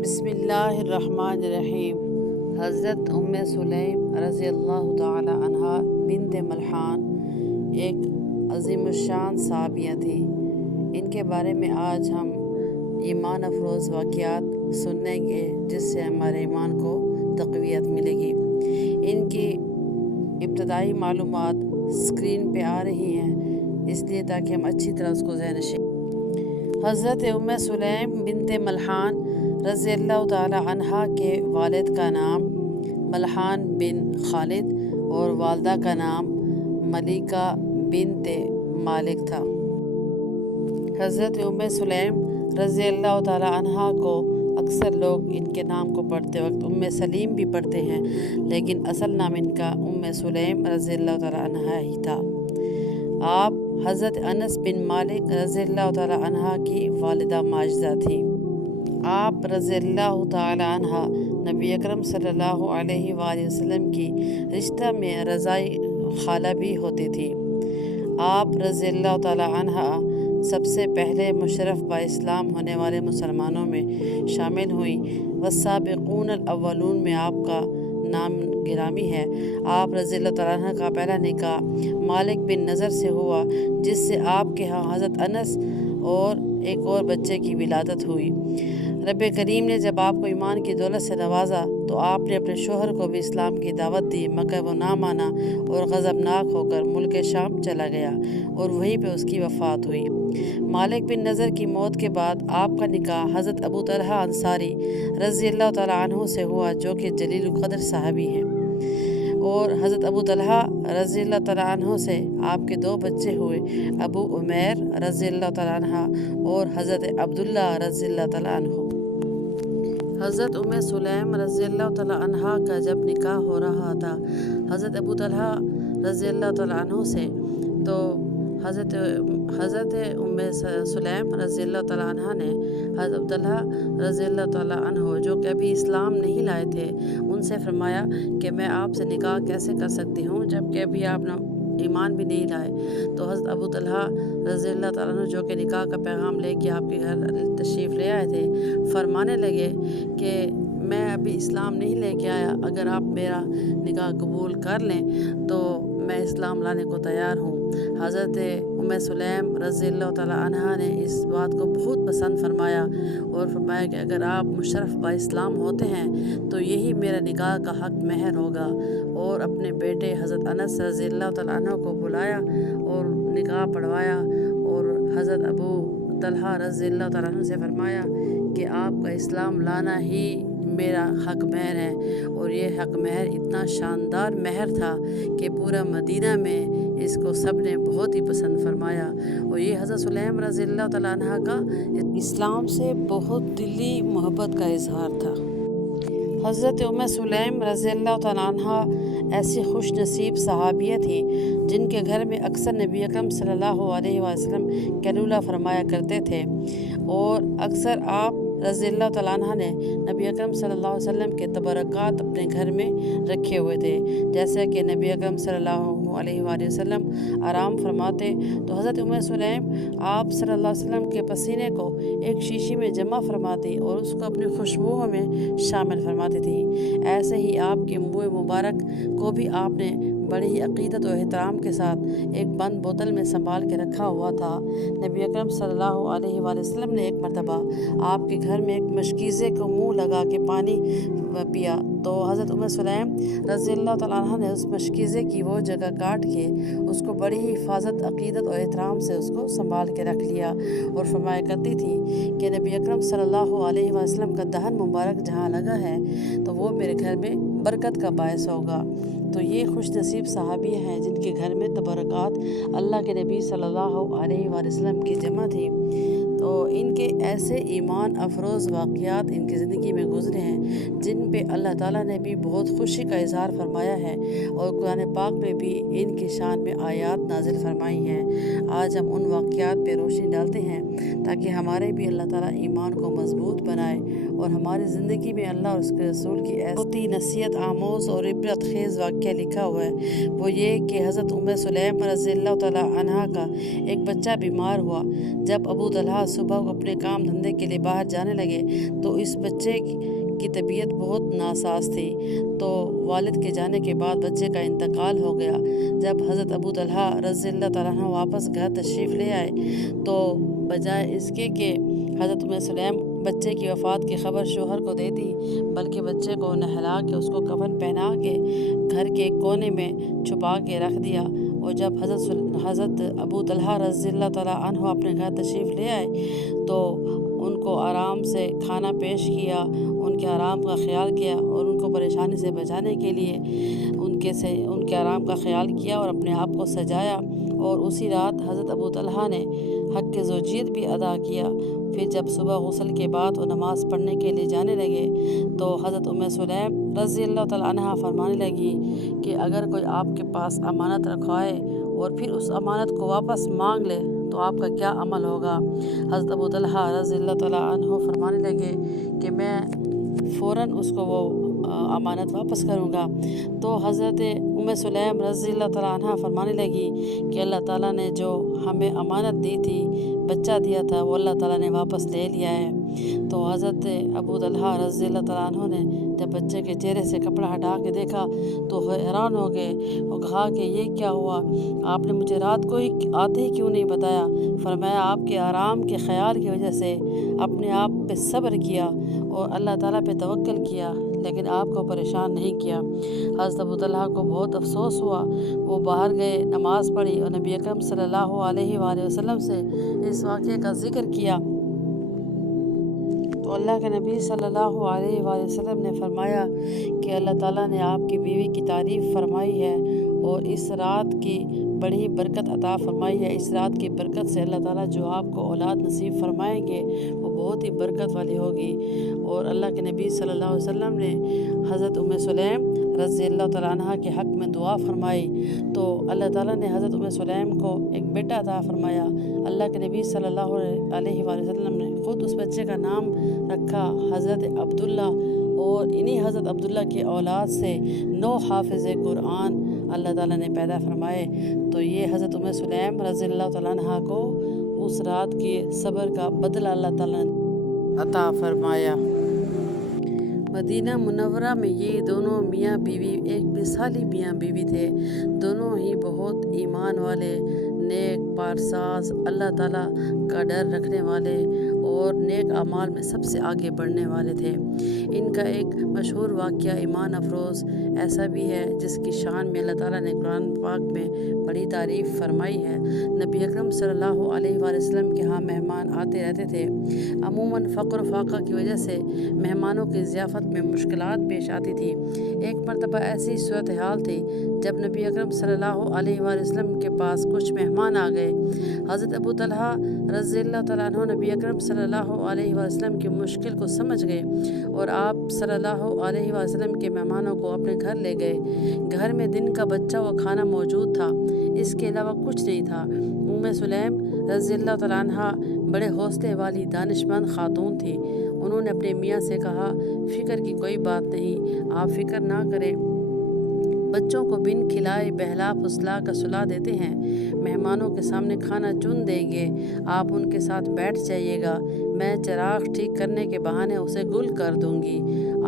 بسم اللہ الرحمن الرحیم۔ حضرت سلیم رضی اللہ تعالی عنہا بنت ملحان ایک عظیم الشان صحابیہ تھی۔ ان کے بارے میں آج ہم ایمان افروز واقعات سنیں گے جس سے ہمارے ایمان کو تقویت ملے گی۔ ان کی ابتدائی معلومات اسکرین پہ آ رہی ہیں، اس لیے تاکہ ہم اچھی طرح اس کو ذہن نشین۔ حضرت سلیم بنت ملحان رضی اللہ تعالی عنہا کے والد کا نام ملحان بن خالد اور والدہ کا نام ملیکہ بنت مالک تھا۔ حضرت سلیم رضی اللہ تعالی عنہا کو اکثر لوگ ان کے نام کو پڑھتے وقت سلیم بھی پڑھتے ہیں، لیکن اصل نام ان کا سلیم رضی اللہ تعالی عنہا ہی تھا۔ آپ حضرت انس بن مالک رضی اللہ تعالی عنہ کی والدہ ماجدہ تھی۔ آپ رضی اللہ تعالی عنہ نبی اکرم صلی اللہ علیہ وآلہ وسلم کی رشتہ میں رضائی خالہ بھی ہوتی تھی۔ آپ رضی اللہ تعالی عنہ سب سے پہلے مشرف با اسلام ہونے والے مسلمانوں میں شامل ہوئیں۔ والسابقون الاولون میں آپ کا نام گرامی ہے۔ آپ رضی اللہ تعالیٰ عنہ کا پہلا نکاح مالک بن نضر سے ہوا، جس سے آپ کے ہاں حضرت انس اور ایک اور بچے کی ولادت ہوئی۔ رب کریم نے جب آپ کو ایمان کی دولت سے نوازا تو آپ نے اپنے شوہر کو بھی اسلام کی دعوت دی، مگر وہ نہ مانا اور غضبناک ہو کر ملک شام چلا گیا اور وہیں پہ اس کی وفات ہوئی۔ مالک بن نضر کی موت کے بعد آپ کا نکاح حضرت ابو طلحہ انصاری رضی اللہ تعالیٰ عنہ سے ہوا، جو کہ جلیل القدر صحابی ہیں، اور حضرت ابو طلحہ رضی اللہ تعالیٰ عنہ سے آپ کے دو بچے ہوئے، ابو عمیر رضی اللہ تعالیٰ عنہ اور حضرت عبداللہ رضی اللہ تعالیٰ عنہ۔ حضرت سلیم رضی اللہ تعالیٰ عنہ کا جب نکاح ہو رہا تھا حضرت ابو طلحہ رضی اللہ تعالیٰ عنہ سے، تو حضرت سلیم رضی اللہ تعالیٰ عنہ نے حضرت عبداللہ رضی اللہ تعالیٰ عنہ، جو کہ ابھی اسلام نہیں لائے تھے، ان سے فرمایا کہ میں آپ سے نکاح کیسے کر سکتی ہوں جب کہ ابھی آپ ایمان بھی نہیں لائے۔ تو حضرت ابو طلحہ رضی اللہ تعالیٰ عنہ، جو کہ نکاح کا پیغام لے کے آپ کے گھر تشریف لے آئے تھے، فرمانے لگے کہ میں ابھی اسلام نہیں لے کے آیا، اگر آپ میرا نکاح قبول کر لیں تو میں اسلام لانے کو تیار ہوں۔ حضرت سلیم رضی اللہ تعالیٰ عنہ نے اس بات کو بہت پسند فرمایا اور فرمایا کہ اگر آپ مشرف با اسلام ہوتے ہیں تو یہی میرا نکاح کا حق مہر ہوگا، اور اپنے بیٹے حضرت انس رضی اللہ تعالیٰ عنہ کو بلایا اور نکاح پڑھوایا، اور حضرت ابو طلحہ رضی اللہ تعالیٰ عنہ سے فرمایا کہ آپ کا اسلام لانا ہی میرا حق مہر ہے۔ اور یہ حق مہر اتنا شاندار مہر تھا کہ پورا مدینہ میں اس کو سب نے بہت ہی پسند فرمایا، اور یہ حضرت سلیم رضی اللہ تعالیٰ عنہ کا اسلام سے بہت دلی محبت کا اظہار تھا۔ حضرت سلیم رضی اللہ تعالیٰ عنہ ایسی خوش نصیب صحابیہ تھی جن کے گھر میں اکثر نبی اکرم صلی اللہ علیہ وسلم کیلولہ فرمایا کرتے تھے، اور اکثر آپ رضی اللہ تعالیٰ عنہ نے نبی اکرم صلی اللہ علیہ وسلم کے تبرکات اپنے گھر میں رکھے ہوئے تھے۔ جیسے کہ نبی اکرم صلی اللہ علیہ وآلہ وسلم آرام فرماتے تو حضرت سلیم آپ صلی اللہ علیہ وسلم کے پسینے کو ایک شیشی میں جمع فرماتی اور اس کو اپنی خوشبوؤں میں شامل فرماتی تھی۔ ایسے ہی آپ کے منہ مبارک کو بھی آپ نے بڑی ہی عقیدت و احترام کے ساتھ ایک بند بوتل میں سنبھال کے رکھا ہوا تھا۔ نبی اکرم صلی اللہ علیہ وآلہ وسلم نے ایک مرتبہ آپ کے گھر میں ایک مشکیزے کو منہ لگا کے پانی پیا، تو حضرت سلیم رضی اللہ تعالیٰ عنہ نے اس مشکیزے کی وہ جگہ کاٹ کے اس کو بڑی ہی حفاظت، عقیدت اور احترام سے اس کو سنبھال کے رکھ لیا، اور فرمایا کرتی تھی کہ نبی اکرم صلی اللہ علیہ وسلم کا دہن مبارک جہاں لگا ہے تو وہ میرے گھر میں برکت کا باعث ہوگا۔ تو یہ خوش نصیب صحابیہ ہیں جن کے گھر میں تبرکات اللہ کے نبی صلی اللہ علیہ وآلہ وسلم کی جمع تھی۔ تو ان کے ایسے ایمان افروز واقعات ان کی زندگی میں گزرے ہیں جن پہ اللہ تعالیٰ نے بھی بہت خوشی کا اظہار فرمایا ہے، اور قرآن پاک میں بھی ان کی شان میں آیات نازل فرمائی ہیں۔ آج ہم ان واقعات پہ روشنی ڈالتے ہیں تاکہ ہمارے بھی اللہ تعالیٰ ایمان کو مضبوط بنائے اور ہماری زندگی میں اللہ اور اس کے رسول کی ایسی نصیحت آموز اور عبرت خیز واقعہ لکھا ہوا ہے، وہ یہ کہ حضرت سلیم رضی اللہ تعالیٰ عنہا کا ایک بچہ بیمار ہوا۔ جب ابو طلحہ صبح کو اپنے کام دھندے کے لیے باہر جانے لگے تو اس بچے کی طبیعت بہت ناساز تھی، تو والد کے جانے کے بعد بچے کا انتقال ہو گیا۔ جب حضرت ابو طلحہ رضی اللہ تعالیٰ عنہ واپس گھر تشریف لے آئے تو بجائے اس کے کہ حضرت سلیم بچے کی وفات کی خبر شوہر کو دے دی، بلکہ بچے کو نہلا کے اس کو کفن پہنا کے گھر کے کونے میں چھپا کے رکھ دیا۔ اور جب حضرت ابو طلحہ رضی اللہ تعالیٰ عنہ اپنے گھر تشریف لے آئے تو ان کو آرام سے کھانا پیش کیا، ان کے آرام کا خیال کیا اور ان کو پریشانی سے بچانے کے لیے ان کے آرام کا خیال کیا اور اپنے آپ کو سجایا۔ اور اسی رات حضرت ابو طلحہ نے حق زوجیت بھی ادا کیا۔ پھر جب صبح غسل کے بعد وہ نماز پڑھنے کے لیے جانے لگے تو حضرت سلیم رضی اللہ تعالیٰ عنہ فرمانے لگی کہ اگر کوئی آپ کے پاس امانت رکھوائے اور پھر اس امانت کو واپس مانگ لے تو آپ کا کیا عمل ہوگا؟ حضرت ابو طلحہ رضی اللہ تعالیٰ عنہ فرمانے لگے کہ میں فوراً اس کو وہ امانت واپس کروں گا۔ تو حضرت سلیم رضی اللہ تعالیٰ عنہ فرمانے لگی کہ اللہ تعالیٰ نے جو ہمیں امانت دی تھی، بچہ دیا تھا، وہ اللہ تعالیٰ نے واپس لے لیا ہے۔ تو حضرت ابو طلحہ رضی اللہ تعالیٰ عنہ نے جب بچے کے چہرے سے کپڑا ہٹا کے دیکھا تو حیران ہو گئے اور کہا کہ یہ کیا ہوا؟ آپ نے مجھے رات کو ہی آتے ہی کیوں نہیں بتایا؟ فرمایا آپ کے آرام کے خیال کی وجہ سے اپنے آپ پہ صبر کیا اور اللہ تعالیٰ پہ توکل کیا، لیکن آپ کو پریشان نہیں کیا۔ حضرت ابو طلحہ کو بہت افسوس ہوا۔ وہ باہر گئے، نماز پڑھی اور نبی اکرم صلی اللہ علیہ وآلہ وسلم سے اس واقعے کا ذکر کیا تو اللہ کے نبی صلی اللہ علیہ وآلہ وسلم نے فرمایا کہ اللہ تعالیٰ نے آپ کی بیوی کی تعریف فرمائی ہے اور اس رات کی بڑی برکت عطا فرمائی ہے۔ اس رات کی برکت سے اللہ تعالیٰ جو آپ کو اولاد نصیب فرمائیں گے وہ بہت ہی برکت والی ہوگی۔ اور اللہ کے نبی صلی اللہ علیہ وسلم نے حضرت سلیم رضی اللہ تعالیٰ عنہ کے حق میں دعا فرمائی تو اللہ تعالیٰ نے حضرت سلیم کو ایک بیٹا عطا فرمایا۔ اللہ کے نبی صلی اللہ علیہ وآلہ وسلم نے خود اس بچے کا نام رکھا حضرت عبداللہ، اور انہی حضرت عبداللہ کی اولاد سے 9 حافظ قرآن اللہ تعالیٰ نے پیدا فرمائے۔ تو یہ حضرت سلیم رضی اللہ تعالیٰ عنہ کو اس رات کے صبر کا بدلہ اللہ تعالیٰ نے عطا فرمایا۔ مدینہ منورہ میں یہ دونوں میاں بیوی ایک مثالی میاں بیوی تھے۔ دونوں ہی بہت ایمان والے، نیک، پارساز، اللہ تعالیٰ کا ڈر رکھنے والے اور نیک اعمال میں سب سے آگے بڑھنے والے تھے۔ ان کا ایک مشہور واقعہ ایمان افروز ایسا بھی ہے جس کی شان میں اللہ تعالیٰ نے قرآن پاک میں بڑی تعریف فرمائی ہے۔ نبی اکرم صلی اللہ علیہ وآلہ وسلم کے ہاں مہمان آتے رہتے تھے۔ عموماً فقر و فاقہ کی وجہ سے مہمانوں کی ضیافت میں مشکلات پیش آتی تھی۔ ایک مرتبہ ایسی صورتحال تھی جب نبی اکرم صلی اللہ علیہ وآلہ وسلم کے پاس کچھ مہمان آ گئے۔ حضرت ابو طلحہ رضی اللہ تعالیٰ عنہ نبی اکرم صلی اللہ علیہ وآلہ وسلم کی مشکل کو سمجھ گئے اور آپ صلی اللہ علیہ وآلہ وسلم کے مہمانوں کو اپنے گھر لے گئے۔ گھر میں دن کا بچہ و کھانا موجود تھا، اس کے علاوہ کچھ نہیں تھا۔ سلیم رضی اللہ تعالیٰ عنہ بڑے حوصلے والی دانشمند خاتون تھی۔ انہوں نے اپنے میاں سے کہا فکر کی کوئی بات نہیں، آپ فکر نہ کریں، بچوں کو بن کھلائے بہلا پھسلا کر سلا دیتے ہیں، مہمانوں کے سامنے کھانا چن دیں گے، آپ ان کے ساتھ بیٹھ جائیے گا، میں چراغ ٹھیک کرنے کے بہانے اسے گل کر دوں گی،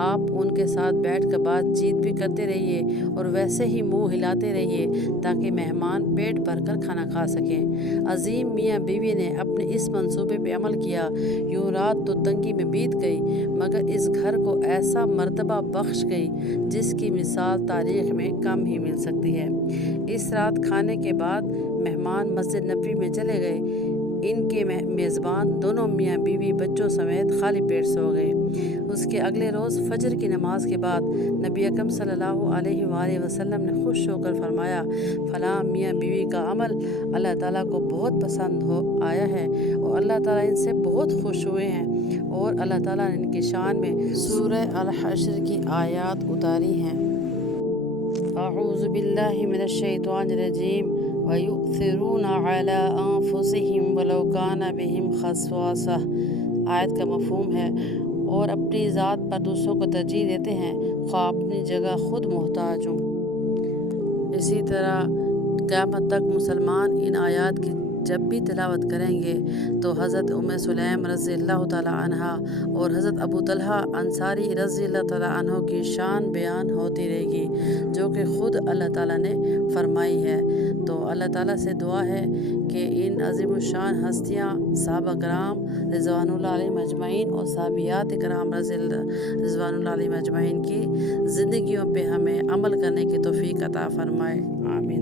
آپ ان کے ساتھ بیٹھ کر بات چیت بھی کرتے رہیے اور ویسے ہی منہ ہلاتے رہیے تاکہ مہمان پیٹ بھر کر کھانا کھا سکیں۔ عظیم میاں بیوی نے اپنے اس منصوبے پہ عمل کیا۔ یوں رات تو تنگی میں بیت گئی مگر اس گھر کو ایسا مرتبہ بخش گئی جس کی مثال تاریخ میں کم ہی مل سکتی ہے۔ اس رات کھانے کے بعد مہمان مسجد نبوی میں چلے گئے۔ ان کے میزبان دونوں میاں بیوی بچوں سمیت خالی پیٹ سو گئے۔ اس کے اگلے روز فجر کی نماز کے بعد نبی اکرم صلی اللہ علیہ وآلہ وسلم نے خوش ہو کر فرمایا فلاں میاں بیوی کا عمل اللہ تعالیٰ کو بہت پسند آیا ہے اور اللہ تعالیٰ ان سے بہت خوش ہوئے ہیں، اور اللہ تعالیٰ نے ان کی شان میں سورہ الحشر کی آیات اتاری ہیں۔ اعوذ باللہ من الشیطان الرجیم وَيُؤْثِرُونَ عَلَىٰ أَنفُسِهِمْ وَلَوْ كَانَ بِهِمْ خَصَاصَةٌ۔ آیت کا مفہوم ہے اور اپنی ذات پر دوسروں کو ترجیح دیتے ہیں خواہ اپنی جگہ خود محتاج ہوں۔ اسی طرح قیامت تک مسلمان ان آیات کی جب بھی تلاوت کریں گے تو حضرت سلیم رضی اللہ تعالیٰ عنہ اور حضرت ابو طلحہ انصاری رضی اللہ تعالیٰ عنہ کی شان بیان ہوتی رہے گی، جو کہ خود اللہ تعالیٰ نے فرمائی ہے۔ تو اللہ تعالیٰ سے دعا ہے کہ ان عظیم الشان ہستیاں صحابہ کرام رضوان اللہ علیہم اجمعین اور صحابیات کرام رضوان اللہ علیہم اجمعین کی زندگیوں پہ ہمیں عمل کرنے کی توفیق عطا فرمائے، آمین۔